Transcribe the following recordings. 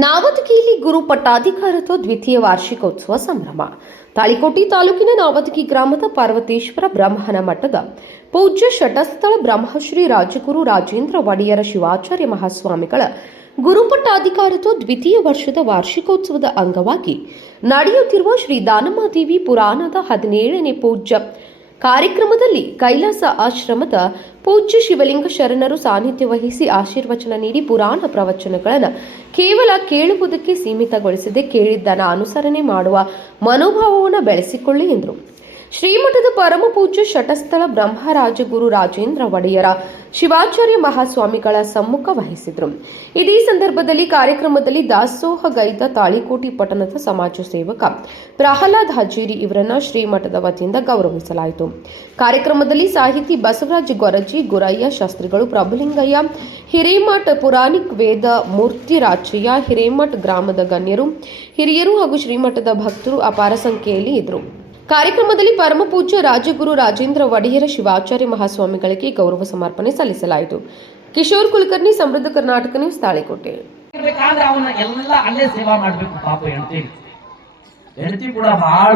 ನಾವದಗಿಯಲ್ಲಿ ಗುರು ಪಟ್ಟಾಧಿಕಾರದ ದ್ವಿತೀಯ ವಾರ್ಷಿಕೋತ್ಸವ ಸಂಭ್ರಮ. ತಾಳಿಕೋಟೆ ತಾಲೂಕಿನ ನಾವದಗಿ ಗ್ರಾಮದ ಪಾರ್ವತೇಶ್ವರ ಬ್ರಹ್ಮನ ಮಠದ ಪೂಜ್ಯ ಶಟಸ್ಥಳ ಬ್ರಹ್ಮಶ್ರೀ ರಾಜಗುರು ರಾಜೇಂದ್ರ ಒಡೆಯರ ಶಿವಾಚಾರ್ಯ ಮಹಾಸ್ವಾಮಿಗಳ ಗುರುಪಟ್ಟಾಧಿಕಾರದ ದ್ವಿತೀಯ ವರ್ಷದ ವಾರ್ಷಿಕೋತ್ಸವದ ಅಂಗವಾಗಿ ನಡೆಯುತ್ತಿರುವ ಶ್ರೀ ದಾನಮಾದೇವಿ ಪುರಾಣದ 17ನೇ ಪೂಜ್ಯ ಕಾರ್ಯಕ್ರಮದಲ್ಲಿ ಕೈಲಾಸ ಆಶ್ರಮದ ಪೂಜ್ಯ ಶಿವಲಿಂಗ ಶರಣರು ಸಾನ್ನಿಧ್ಯ ವಹಿಸಿ ಆಶೀರ್ವಚನ ನೀಡಿ ಪುರಾಣ ಪ್ರವಚನಗಳನ್ನು ಕೇವಲ ಕೇಳುವುದಕ್ಕೆ ಸೀಮಿತಗೊಳಿಸದೆ ಕೇಳಿದ್ದನ್ನು ಅನುಸರಣೆ ಮಾಡುವ ಮನೋಭಾವವನ್ನು ಬೆಳೆಸಿಕೊಳ್ಳಿ ಎಂದರು. ಶ್ರೀಮಠದ ಪರಮ ಪೂಜ್ಯ ಶಟಸ್ಥಳ ಬ್ರಹ್ಮರಾಜಗುರು ರಾಜೇಂದ್ರ ಒಡೆಯರ ಶಿವಾಚಾರ್ಯ ಮಹಾಸ್ವಾಮಿಗಳ ಸಮ್ಮುಖ ವಹಿಸಿದರು. ಇದೇ ಸಂದರ್ಭದಲ್ಲಿ ಕಾರ್ಯಕ್ರಮದಲ್ಲಿ ದಾಸೋಹಗೈದ ತಾಳಿಕೋಟೆ ಪಟ್ಟಣದ ಸಮಾಜ ಸೇವಕ ಪ್ರಹ್ಲಾದ್ ಹಜೇರಿ ಇವರನ್ನ ಶ್ರೀಮಠದ ವತಿಯಿಂದ ಗೌರವಿಸಲಾಯಿತು. ಕಾರ್ಯಕ್ರಮದಲ್ಲಿ ಸಾಹಿತಿ ಬಸವರಾಜ ಗೊರಜಿ, ಗುರಯ್ಯ ಶಾಸ್ತ್ರಿಗಳು, ಪ್ರಭುಲಿಂಗಯ್ಯ, ಹಿರೇಮಠ ಪುರಾಣಿಕ್ ವೇದ ಮೂರ್ತಿರಾಜಯ್ಯ, ಹಿರೇಮಠ ಗ್ರಾಮದ ಗಣ್ಯರು, ಹಿರಿಯರು ಹಾಗೂ ಶ್ರೀಮಠದ ಭಕ್ತರು ಅಪಾರ ಸಂಖ್ಯೆಯಲ್ಲಿ ಇದ್ದರು. ಕಾರ್ಯಕ್ರಮದಲ್ಲಿ ಪರಮ ಪೂಜ್ಯ ರಾಜಗುರು ರಾಜೇಂದ್ರ ಒಡೆಯರ ಶಿವಾಚಾರ್ಯ ಮಹಾಸ್ವಾಮಿಗಳಿಗೆ ಗೌರವ ಸಮರ್ಪಣೆ ಸಲ್ಲಿಸಲಾಯಿತು. ಕಿಶೋರ್ ಕುಲಕರ್ಣಿ, ಸಮೃದ್ಧ ಕರ್ನಾಟಕ ನ್ಯೂಸ್, ತಾಳಿಕೋಟೆ. ಅವನ್ನ ಎಲ್ಲ ಅಲ್ಲೇ ಸೇವಾ ಮಾಡ್ಬೇಕು. ಪಾಪ ಹೆಂಡತಿ ಕೂಡ ಬಹಳ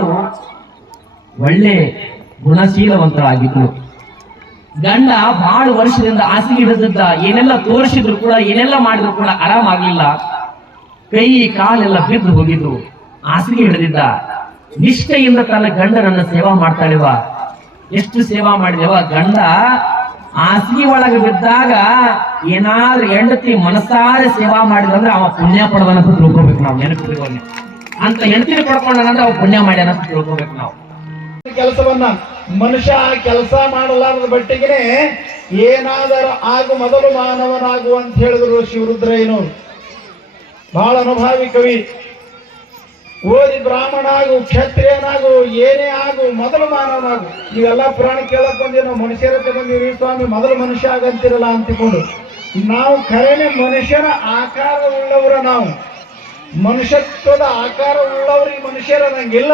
ಒಳ್ಳೆ ಗುಣಶೀಲವಂತರಾಗಿದ್ರು. ಗಂಡ ಬಹಳ ವರ್ಷದಿಂದ ಹಾಸಿಗೆ ಹಿಡಿದಿದ್ದ, ಏನೆಲ್ಲ ತೋರಿಸಿದ್ರು ಕೂಡ, ಏನೆಲ್ಲ ಮಾಡಿದ್ರು ಕೂಡ ಆರಾಮಾಗ್ಲಿಲ್ಲ. ಕೈ ಕಾಲೆಲ್ಲ ಬಿದ್ದು ಹೋಗಿದ್ರು. ಹಾಸಿಗೆ ಹಿಡಿದಿದ್ದ ನಿಷ್ಠೆಯಿಂದ ತನ್ನ ಗಂಡನನ್ನ ಸೇವಾ ಮಾಡ್ತಾಳೆವ. ಎಷ್ಟು ಸೇವಾ ಮಾಡಿದೆವ. ಗಂಡ ಹಾಸಿಗೆ ಒಳಗೆ ಬಿದ್ದಾಗ ಏನಾದ್ರೂ ಹೆಂಡತಿ ಮನಸಾರೆ ಸೇವಾ ಮಾಡಿದಂದ್ರೆ ಅವ ಪುಣ್ಯ ಪಡೆದನ ಅಂತ ತಿಳ್ಕೊಬೇಕು ನಾವು. ನೆನಪಿಟ್ಕೊಳ್ಳಿ, ಅಂತ ಹೆಂಡತಿನ ಪಡ್ಕೊಂಡಂದ್ರೆ ಅವ ಪುಣ್ಯ ಮಾಡ್ಯಾನ ಅಂತ ತಿಳ್ಕೊಬೇಕು ನಾವು. ಕೆಲಸವನ್ನ ಮನುಷ್ಯ ಕೆಲಸ ಮಾಡಲಾರದ ಬಟ್ಟಿಗೆ ಏನಾದರೂ ಆಗು ಮೊದಲು ಮಾನವನಾಗು ಅಂತ ಹೇಳಿದ್ರು ಶಿವರುದ್ರಯ್ಯನವರು. ಬಹಳ ಅನುಭಾವಿ ಕವಿ. ಓದಿ ಬ್ರಾಹ್ಮಣಾಗು, ಕ್ಷತ್ರಿಯನಾಗು, ಏನೇ ಆಗು, ಮೊದಲು ಮಾನವನಾಗು. ನೀವೆಲ್ಲ ಪುರಾಣ ಕೇಳಕ್ ಬಂದಿರೋ ಮನುಷ್ಯರತ್ತೆ ಬಂದಿರಿ ಸ್ವಾಮಿ, ಮೊದಲು ಮನುಷ್ಯ ಆಗಂತಿರಲ್ಲ ಅಂತಿಕೊಂಡು ನಾವು ಖರೇನೆ ಮನುಷ್ಯನ ಆಕಾರ ಉಳ್ಳವರ. ನಾವು ಮನುಷ್ಯತ್ವದ ಆಕಾರ ಉಳ್ಳವ್ರಿಗೆ ಮನುಷ್ಯರಂಗಿಲ್ಲ.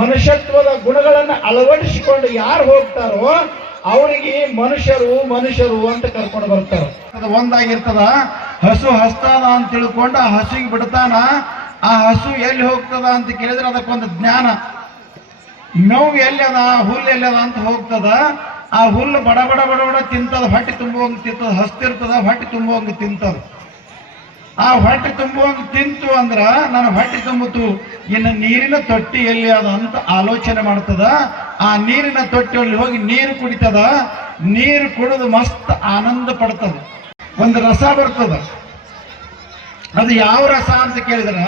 ಮನುಷ್ಯತ್ವದ ಗುಣಗಳನ್ನ ಅಳವಡಿಸಿಕೊಂಡು ಯಾರು ಹೋಗ್ತಾರೋ ಅವರಿಗೆ ಮನುಷ್ಯರು ಅಂತ ಕರ್ಕೊಂಡು ಬರ್ತಾರ. ಒಂದಾಗಿರ್ತದ. ಹಸು ಹಸ್ತದ ಅಂತ ತಿಳ್ಕೊಂಡು ಆ ಹಸುಗೆ ಬಿಡ್ತಾನ. ಆ ಹಸು ಎಲ್ಲಿ ಹೋಗ್ತದ ಅಂತ ಕೇಳಿದ್ರೆ ಅದಕ್ಕೊಂದು ಜ್ಞಾನ. ನೋವು ಎಲ್ಲದ, ಹುಲ್ಲು ಎಲ್ಲದ ಅಂತ ಹೋಗ್ತದ. ಆ ಹುಲ್ಲು ಬಡ ಬಡ ಬಡ ಬಡ ತಿಂತದ, ಹೊಟ್ಟೆ ತುಂಬುವಂಗೆ ತಿಂತದ. ಹಸ್ತಿರ್ತದ, ಹೊಟ್ಟೆ ತುಂಬುವಂಗೆ ತಿಂತದ. ಆ ಹೊಟ್ಟೆ ತುಂಬುವಂಗೆ ತಿಂತು ಅಂದ್ರ ನನ್ನ ಹೊಟ್ಟೆ ತುಂಬಿತು, ಇನ್ನು ನೀರಿನ ತೊಟ್ಟಿ ಎಲ್ಲಿ ಅದ ಅಂತ ಆಲೋಚನೆ ಮಾಡ್ತದ. ಆ ನೀರಿನ ತೊಟ್ಟಿಯಲ್ಲಿ ಹೋಗಿ ನೀರು ಕುಡಿತದ. ನೀರು ಕುಡಿದು ಮಸ್ತ್ ಆನಂದ ಪಡ್ತದ. ಒಂದು ರಸ ಬರ್ತದ. ಅದು ಯಾವ ರಸ ಅಂತ ಕೇಳಿದ್ರ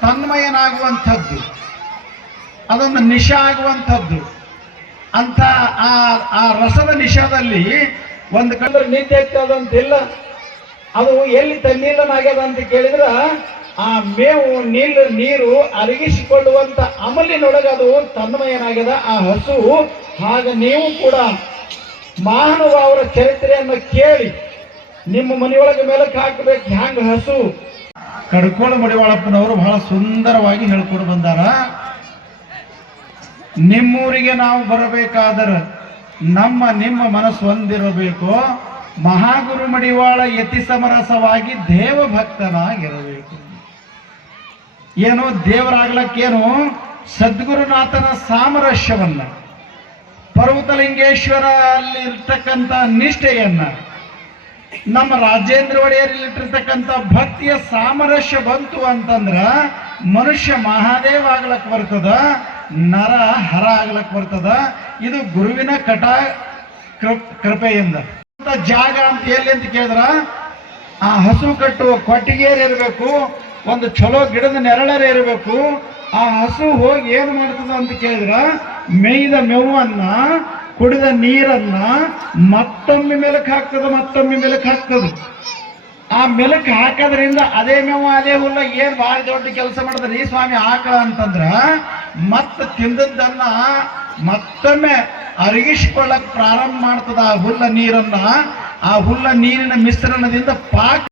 ತನ್ಮಯನಾಗುವಂಥದ್ದು, ಅದೊಂದು ನಿಶ ಆಗುವಂಥದ್ದು ಅಂತ. ಆ ರಸದ ನಿಶದಲ್ಲಿ ಒಂದು ಕಂಡ್ರೆ ನಿದ್ದೆ ಆಗ್ತದಂತಿಲ್ಲ. ಅದು ಎಲ್ಲಿ ತಣ್ಣೀರನಾಗ್ಯದ ಅಂತ ಕೇಳಿದ್ರ ಆ ಮೇವು ನೀರು ಅರಗಿಸಿಕೊಳ್ಳುವಂತ ಅಮಲಿನೊಳಗೆ ಅದು ತನ್ಮಯನಾಗ್ಯದ ಆ ಹಸು. ಹಾಗ ನೀವು ಕೂಡ ಮಹಾನುಭಾವರ ಚರಿತ್ರೆಯನ್ನು ಕೇಳಿ ನಿಮ್ಮ ಮನೆಯೊಳಗೆ ಮೇಲಕ್ಕೆ ಹಾಕಬೇಕು. ಹ್ಯಾಂಗ ಹಸು ಕಡ್ಕೋಳ ಮಡಿವಾಳಪ್ಪನವರು ಬಹಳ ಸುಂದರವಾಗಿ ಹೇಳ್ಕೊಂಡು ಬಂದಾರ. ನಿಮ್ಮೂರಿಗೆ ನಾವು ಬರಬೇಕಾದರೆ ನಿಮ್ಮ ಮನಸ್ಸು ಹೊಂದಿರಬೇಕು. ಮಹಾಗುರು ಮಡಿವಾಳ ಯತಿ ಸಮರಸವಾಗಿ ದೇವಭಕ್ತನಾಗಿರಬೇಕು. ಏನು ದೇವರಾಗ್ಲಕ್ಕೇನು ಸದ್ಗುರುನಾಥನ ಸಾಮರಸ್ಯವನ್ನ, ಪರ್ವತಲಿಂಗೇಶ್ವರ ಅಲ್ಲಿ ಇರ್ತಕ್ಕಂಥ ನಿಷ್ಠೆಯನ್ನ, ನಮ್ಮ ರಾಜೇಂದ್ರ ಒಡೆಯರಲ್ಲಿಟ್ಟಿರ್ತಕ್ಕಂಥ ಭಕ್ತಿಯ ಸಾಮರಸ್ಯ ಬಂತು ಅಂತಂದ್ರ ಮನುಷ್ಯ ಮಹಾದೇವ ಆಗ್ಲಕ್ ಬರ್ತದ, ನರ ಹರ ಆಗ್ಲಕ್ ಬರ್ತದ. ಇದು ಗುರುವಿನ ಕೃಪೆಯಿಂದ. ಜಾಗ ಅಂತ ಎಲ್ಲಿ ಅಂತ ಕೇಳಿದ್ರ ಆ ಹಸು ಕಟ್ಟುವ ಕೊಟ್ಟಿಗೆಯರ್ ಇರಬೇಕು, ಒಂದು ಚಲೋ ಗಿಡದ ನೆರಳರೇ ಇರಬೇಕು. ಆ ಹಸು ಹೋಗಿ ಏನು ಮಾಡ್ತದ ಅಂತ ಕೇಳಿದ್ರ ಮೇಯ್ದ ಮೇವನ್ನ, ಕುಡಿದ ನೀರನ್ನ ಮತ್ತೊಮ್ಮೆ ಮೆಲುಕು ಹಾಕ್ತದ. ಆ ಮೆಲುಕು ಹಾಕೋದ್ರಿಂದ ಅದೇ ಮೇವು ಅದೇ ಹುಲ್ಲ ಏನ್ ಬಹಳ ದೊಡ್ಡ ಕೆಲಸ ಮಾಡಿದ್ರಿ ಸ್ವಾಮಿ ಆಕಳ ಅಂತಂದ್ರ ಮತ್ತೆ ತಿಂದದ್ದನ್ನ ಮತ್ತೊಮ್ಮೆ ಅರಗಿಸಿಕೊಳ್ಳಕ್ ಪ್ರಾರಂಭ ಮಾಡ್ತದ. ಆ ಹುಲ್ಲ ನೀರನ್ನ, ಆ ಹುಲ್ಲ ನೀರಿನ ಮಿಶ್ರಣದಿಂದ ಪಾಕ